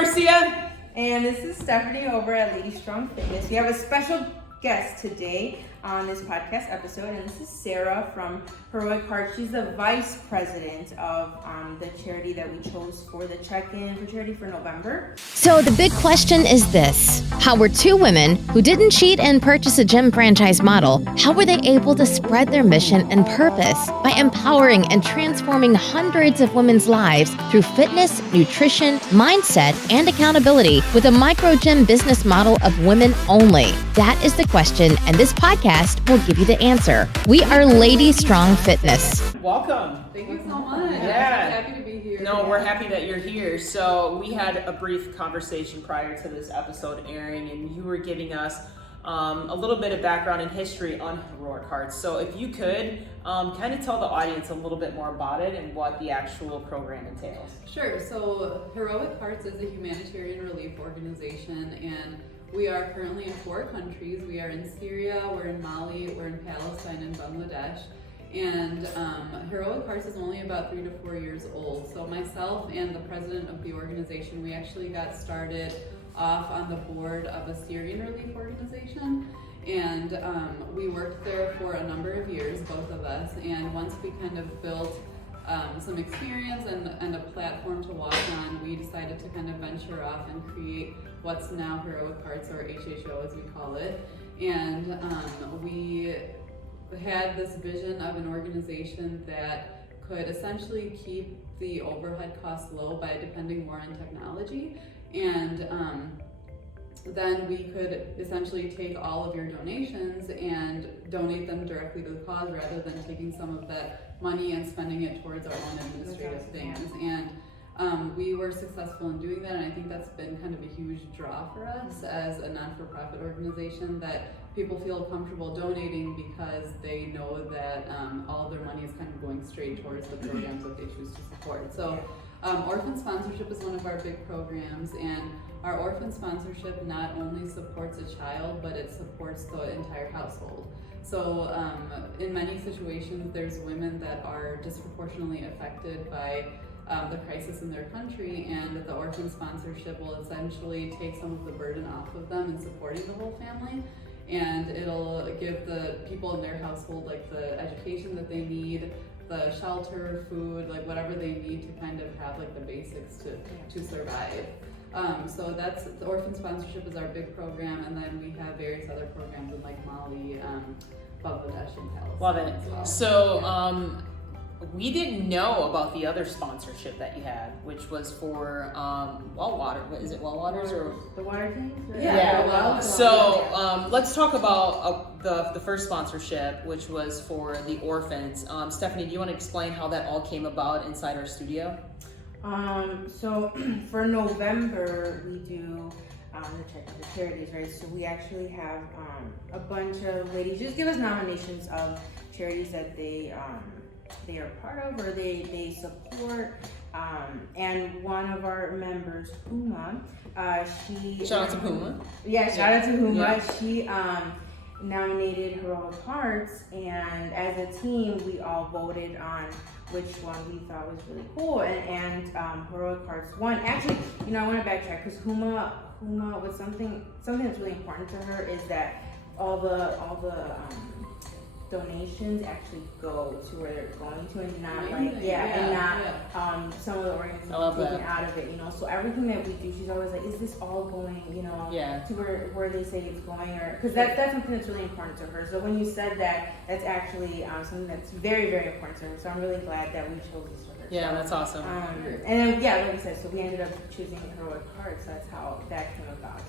Marciea. And this is Stephanie over at LadyStrong Fitness. We have a special guest today on this podcast episode, and this is Sarah from Heroic Heart. She's the vice president of the charity that we chose for the check-in for charity for November. So the big question is this: how were two women who didn't cheat and purchase a gym franchise model, how were they able to spread their mission and purpose by empowering and transforming hundreds of women's lives through fitness, nutrition, mindset, and accountability with a micro gym business model of women only? That is the question, and this podcast will give you the answer. We are LadyStrong Fitness. Welcome. Thank you so much. Yeah. I'm happy to be here. No, we're happy that you're here. So we had a brief conversation prior to this episode airing, and you were giving us a little bit of background and history on Heroic Hearts. So if you could kind of tell the audience a little bit more about it and what the actual program entails. Sure. So Heroic Hearts is a humanitarian relief organization, and we are currently in 4 countries. We are in Syria, we're in Mali, we're in Palestine, and Bangladesh. And Heroic Hearts is only about 3 to 4 years old. So myself and the president of the organization, we actually got started off on the board of a Syrian relief organization. And we worked there for a number of years, both of us. And once we kind of built some experience and a platform to walk on, we decided to kind of venture off and create what's now Heroic Hearts, or HHO as we call it. And we had this vision of an organization that could essentially keep the overhead costs low by depending more on technology. And then we could essentially take all of your donations and donate them directly to the cause rather than taking some of that money and spending it towards our own administrative things. And we were successful in doing that, and I think that's been kind of a huge draw for us as a non-for-profit organization, that people feel comfortable donating because they know that all of their money is kind of going straight towards the programs that they choose to support. So Orphan sponsorship is one of our big programs, and our Orphan sponsorship not only supports a child, but it supports the entire household. So in many situations, there's women that are disproportionately affected by the crisis in their country, and the Orphan sponsorship will essentially take some of the burden off of them in supporting the whole family. And it'll give the people in their household like the education that they need, the shelter, food, like whatever they need to kind of have like the basics to survive. So that's the Orphan sponsorship is our big program, and then we have various other programs in like Mali, Bangladesh, and Palestine. Love it. As well. So we didn't know about the other sponsorship that you had, which was for well water. What is it, well waters or The water tanks? Or? Yeah. Yeah. So let's talk about the first sponsorship, which was for the orphans. Stephanie, do you want to explain how that all came about inside our studio? So for November, we do the charities, right? So we actually have a bunch of ladies just give us nominations of charities that they are part of or they support. And one of our members, Puma, she Shout out to Puma. Yeah, shout out to Puma. Yeah. She nominated Heroic Hearts, and as a team, we all voted on which one we thought was really cool, and Heroic Hearts won. Actually, I want to backtrack because Huma was something that's really important to her is that all the donations actually go to where they're going to, and not some of the organizations taken out of it. So everything that we do, she's always like, is this all going to where they say it's going, or because that's something that's really important to her. So when you said that, that's actually something that's very, very important to her. So I'm really glad that we chose this for her. Yeah, that's awesome. And then, like I said, so we ended up choosing Heroic Hearts. That's how that came about.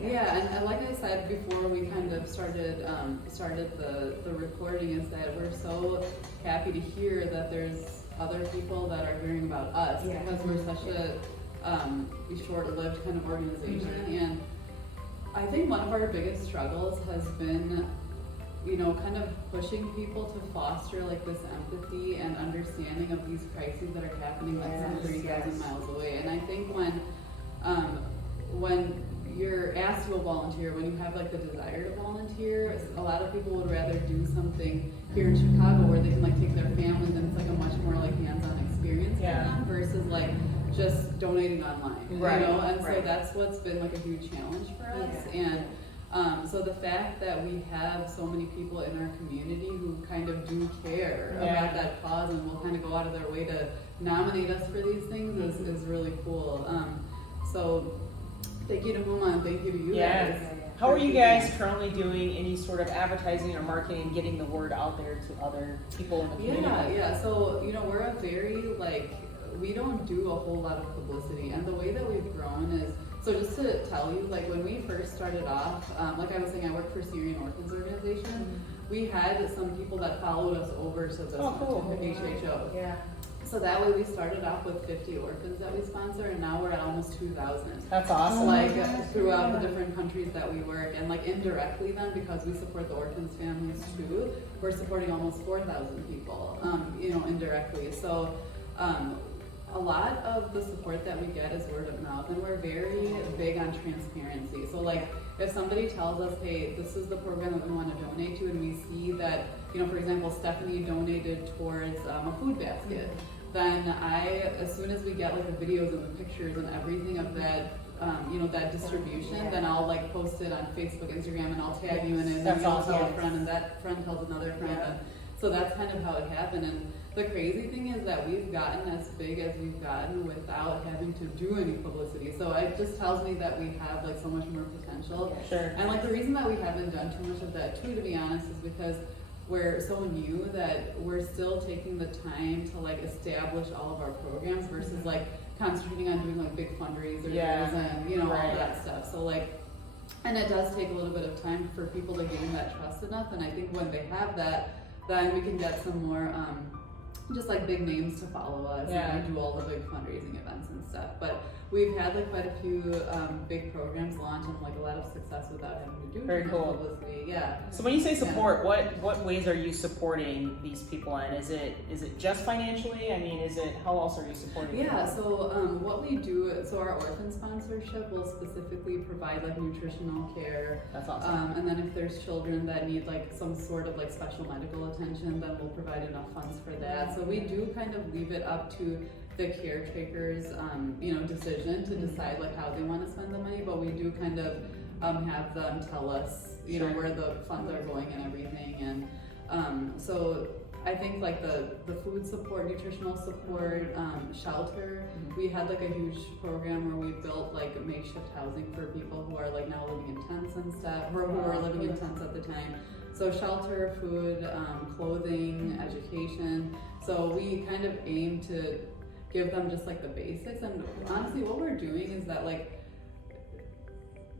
And like I said before, we kind of started the recording, is that we're so happy to hear that there's other people that are hearing about us, because we're such a short-lived kind of organization. And I think one of our biggest struggles has been kind of pushing people to foster like this empathy and understanding of these crises that are happening like some 3,000 miles away. And I think when you're asked to volunteer, when you have like the desire to volunteer, a lot of people would rather do something here in Chicago where they can like take their families, and it's like a much more like hands-on experience for them, versus like just donating online, Right, you know, and right. so that's what's been like a huge challenge for us. And so the fact that we have so many people in our community who kind of do care about that cause and will kind of go out of their way to nominate us for these things is really cool. So thank you to Huma and thank you to you guys. How are you guys currently doing any sort of advertising or marketing and getting the word out there to other people in the community? Yeah. So, you know, we're a very, like, we don't do a whole lot of publicity. And the way that we've grown is, so just to tell you, like, when we first started off, like I was saying, I work for Syrian Orphans Organization. We had some people that followed us over to this one, to the HHO. Yeah. So that way we started off with 50 orphans that we sponsor, and now we're at almost 2,000. That's awesome. Like throughout the different countries that we work, and like indirectly then, because we support the orphans' families too, we're supporting almost 4,000 people, you know, indirectly. So a lot of the support that we get is word of mouth, and we're very big on transparency. So like if somebody tells us, hey, this is the program that we want to donate to, and we see that, you know, for example, Stephanie donated towards a food basket, then as soon as we get like the videos and the pictures and everything of that, you know, that distribution, then I'll like post it on Facebook, Instagram, and I'll tag you in it, and then you'll tell a friend, and that friend tells another friend, and so that's kind of how it happened. And the crazy thing is that we've gotten as big as we've gotten without having to do any publicity. So it just tells me that we have like so much more potential. Sure. And like the reason that we haven't done too much of that too, to be honest, is because we're so new that we're still taking the time to like establish all of our programs versus like concentrating on doing like big fundraisers and, you know, all that stuff. So like, and it does take a little bit of time for people to gain that trust enough. And I think when they have that, then we can get some more just like big names to follow us and do all the big fundraising events and stuff. But we've had like quite a few big programs launch and like a lot of success without having to do Very cool. publicity. Yeah. So when you say support, what ways are you supporting these people in? Is it just financially? I mean, how else are you supporting them? So what we do, so our orphan sponsorship will specifically provide like nutritional care. That's awesome. And then if there's children that need like some sort of like special medical attention, then we'll provide enough funds for that. So we do kind of leave it up to the caretaker's, you know, decision to decide like how they want to spend the money, but we do kind of have them tell us, you know, where the funds are going and everything. And so I think like the food support, nutritional support, shelter, we had like a huge program where we built like makeshift housing for people who are like now living in tents and stuff, or who were living in tents at the time. So shelter, food, clothing, education. So we kind of aim to give them just like the basics. And honestly, what we're doing is that like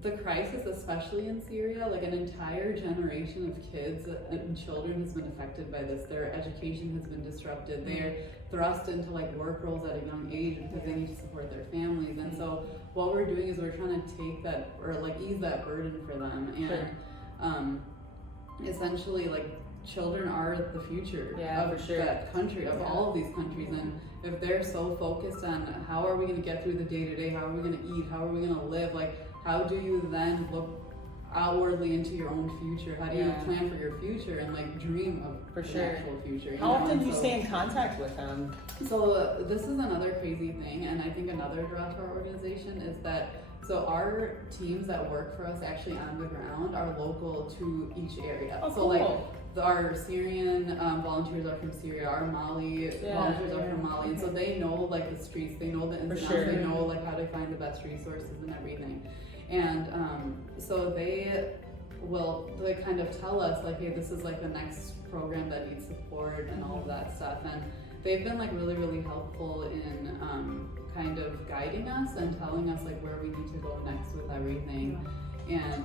the crisis, especially in Syria, like an entire generation of kids and children has been affected by this. Their education has been disrupted. They're thrust into like work roles at a young age because they need to support their families. And so what we're doing is we're trying to take that, or like ease that burden for them. And essentially like children are the future of that country, of all of these countries. And if they're so focused on how are we going to get through the day-to-day, how are we going to eat, how are we going to live, like how do you then look outwardly into your own future? How do you plan for your future and like dream of the actual future? How often do you stay in contact with them? So this is another crazy thing, and I think another draw to our organization is that so our teams that work for us actually on the ground are local to each area. Oh, so cool. like our Syrian volunteers are from Syria, our Mali volunteers are from Mali, and so they know like the streets, they know the ins and outs, they know like how to find the best resources and everything. And so they will like kind of tell us like, hey, this is like the next program that needs support and all of that stuff. And they've been like really, really helpful in kind of guiding us and telling us like where we need to go next with everything. And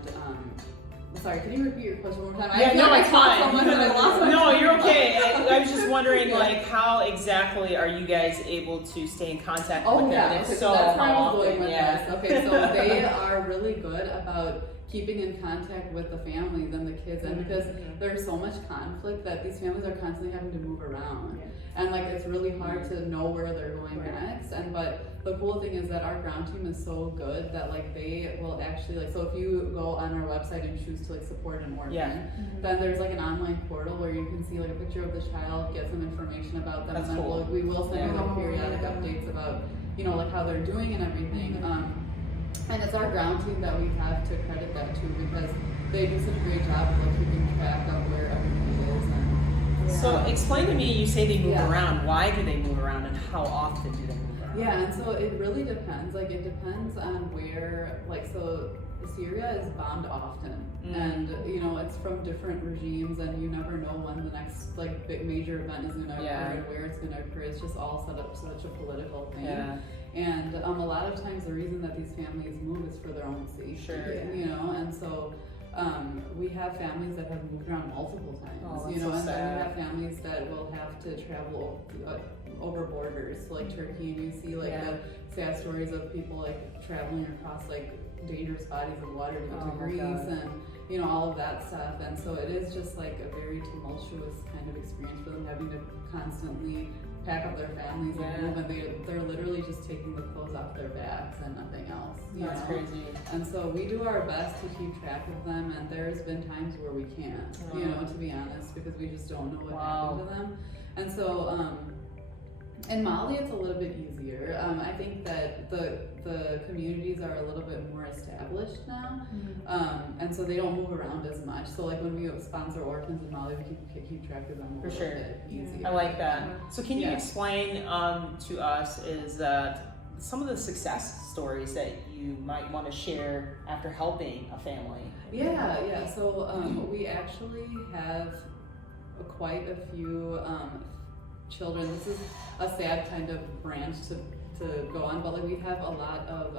sorry, can you repeat your question one more time? Yeah, no, it's fine. So much that I lost my No, you're okay. I was just wondering, like, how exactly are you guys able to stay in contact with them? If so, that's where how I was going often? with this. Okay, so they are really good about keeping in contact with the families and the kids, and because there's so much conflict that these families are constantly having to move around, and like it's really hard to know where they're going next. And but the cool thing is that our ground team is so good that like they will actually like, so if you go on our website and choose to like support an orphan, then there's like an online portal where you can see like a picture of the child, get some information about them, That's and then cool. we will send you like periodic updates about you know, like how they're doing and everything. And it's our ground team that we have to credit that to, because they do such a great job of like keeping track of where everybody is. And, So explain to me, you say they move around. Why do they move around, and how often do they move around? Yeah, and so it really depends. Like, it depends on where, like, so Syria is bombed often, and you know, it's from different regimes, and you never know when the next like big major event is going to occur and where it's going to occur. It's just all set up such a political thing. And a lot of times the reason that these families move is for their own safety. You know, and so we have families that have moved around multiple times. You know, and then we have families that will have to travel over borders, like Turkey, and you see like the sad stories of people like traveling across like dangerous bodies of water to go to Greece and you know, all of that stuff. And so it is just like a very tumultuous kind of experience for them, having to constantly pack up their families and move, and they're literally just taking the clothes off their backs and nothing else. That's crazy. And so we do our best to keep track of them, and there's been times where we can't, you know, to be honest, because we just don't know what happened to them. And so in Mali, it's a little bit easier. I think that the communities are a little bit more established now, and so they don't move around as much. So like when we sponsor orphans in Mali, we keep track of them a little bit easier. I like that. So can you explain to us some of the success stories that you might want to share after helping a family? Yeah. So we actually have quite a few children. This is a sad kind of branch to go on, but like we have a lot of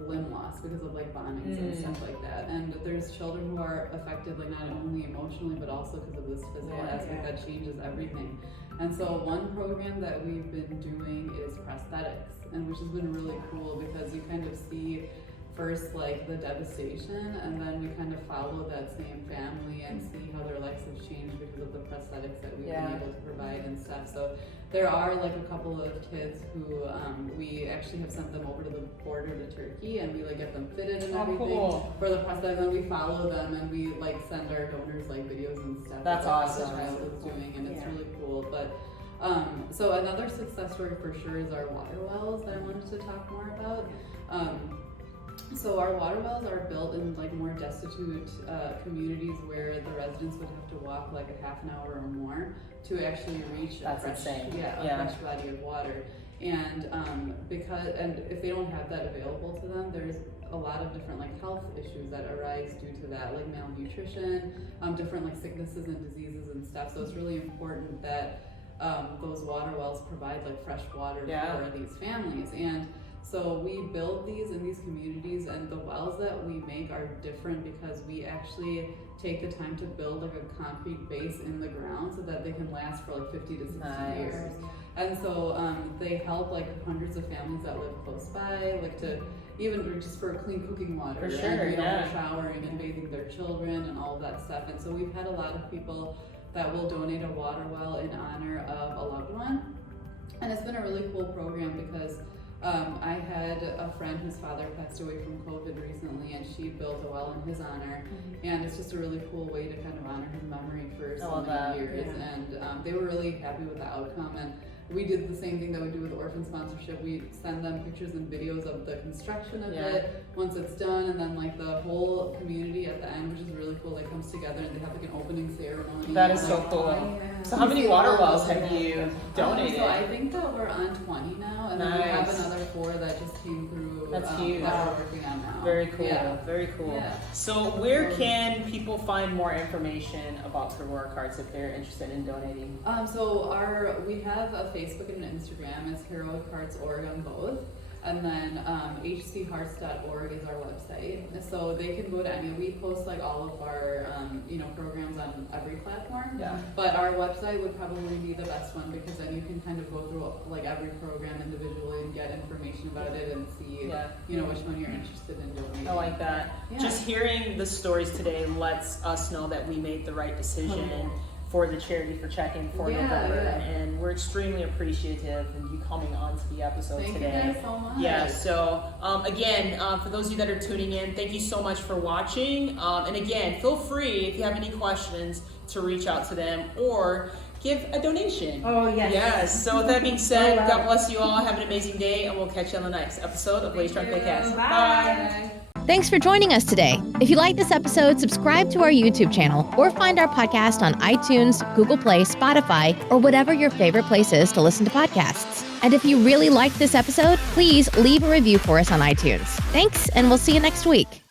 limb loss because of like bombings and stuff like that. And there's children who are affected like not only emotionally but also because of this physical aspect that changes everything. And so one program that we've been doing is prosthetics, and which has been really cool because you kind of see first like the devastation, and then we kind of follow that same family and see how their lives have changed because of the prosthetics that we've been able to provide and stuff. So there are like a couple of kids who we actually have sent them over to the border to Turkey, and we like get them fitted and everything for the prosthetics, and we follow them, and we like send our donors like videos and stuff. That's awesome. What the child is doing, and it's really cool. But so another success story for sure is our water wells that I wanted to talk more about. So our water wells are built in like more destitute communities where the residents would have to walk like a half an hour or more to actually reach a fresh body of water. And if they don't have that available to them, there's a lot of different like health issues that arise due to that, like malnutrition, different like sicknesses and diseases and stuff. So it's really important that those water wells provide like fresh water for these families. And so we build these in these communities, and the wells that we make are different because we actually take the time to build like a concrete base in the ground so that they can last for like 50 to 60 years. And so they help like hundreds of families that live close by, like to even just for clean cooking water, and, you know, for showering and bathing their children and all of that stuff. And so we've had a lot of people that will donate a water well in honor of a loved one. And it's been a really cool program because I had a friend whose father passed away from COVID recently, and she built a well in his honor, and it's just a really cool way to kind of honor his memory for so many years. And they were really happy with the outcome, and we did the same thing that we do with Orphan sponsorship. We send them pictures and videos of the construction of it once it's done, and then like the whole community at the end, which is really cool, like comes together and they have like an opening ceremony. That is so cool. So how many water wells have you donated? So I think that we're on 20 now, and then we have another 4 that just came through. That's huge. That we're working on now. Very cool. Very cool. So where can people find more information about Heroic Hearts if they're interested in donating? So we have a Facebook and an Instagram. It's Heroic Hearts Org on both. And then hchearts.org is our website. So they can go to any. We post like all of our programs on every platform. But our website would probably be the best one because then you can kind of go through like every program individually and get information about it and see which one you're interested in doing. I like that. Just hearing the stories today lets us know that we made the right decision for the Charity for Check-In for November, and we're extremely appreciative of you coming on to the episode today. Thank you guys so much. So again, for those of you that are tuning in, thank you so much for watching. And again, feel free, if you have any questions, to reach out to them, or give a donation. Oh, yes. Yes. So with that being said, Bye. God bless you all. Have an amazing day, and we'll catch you on the next episode of LadyStrong Fitness. Bye. Thanks for joining us today. If you like this episode, subscribe to our YouTube channel or find our podcast on iTunes, Google Play, Spotify, or whatever your favorite place is to listen to podcasts. And if you really liked this episode, please leave a review for us on iTunes. Thanks, and we'll see you next week.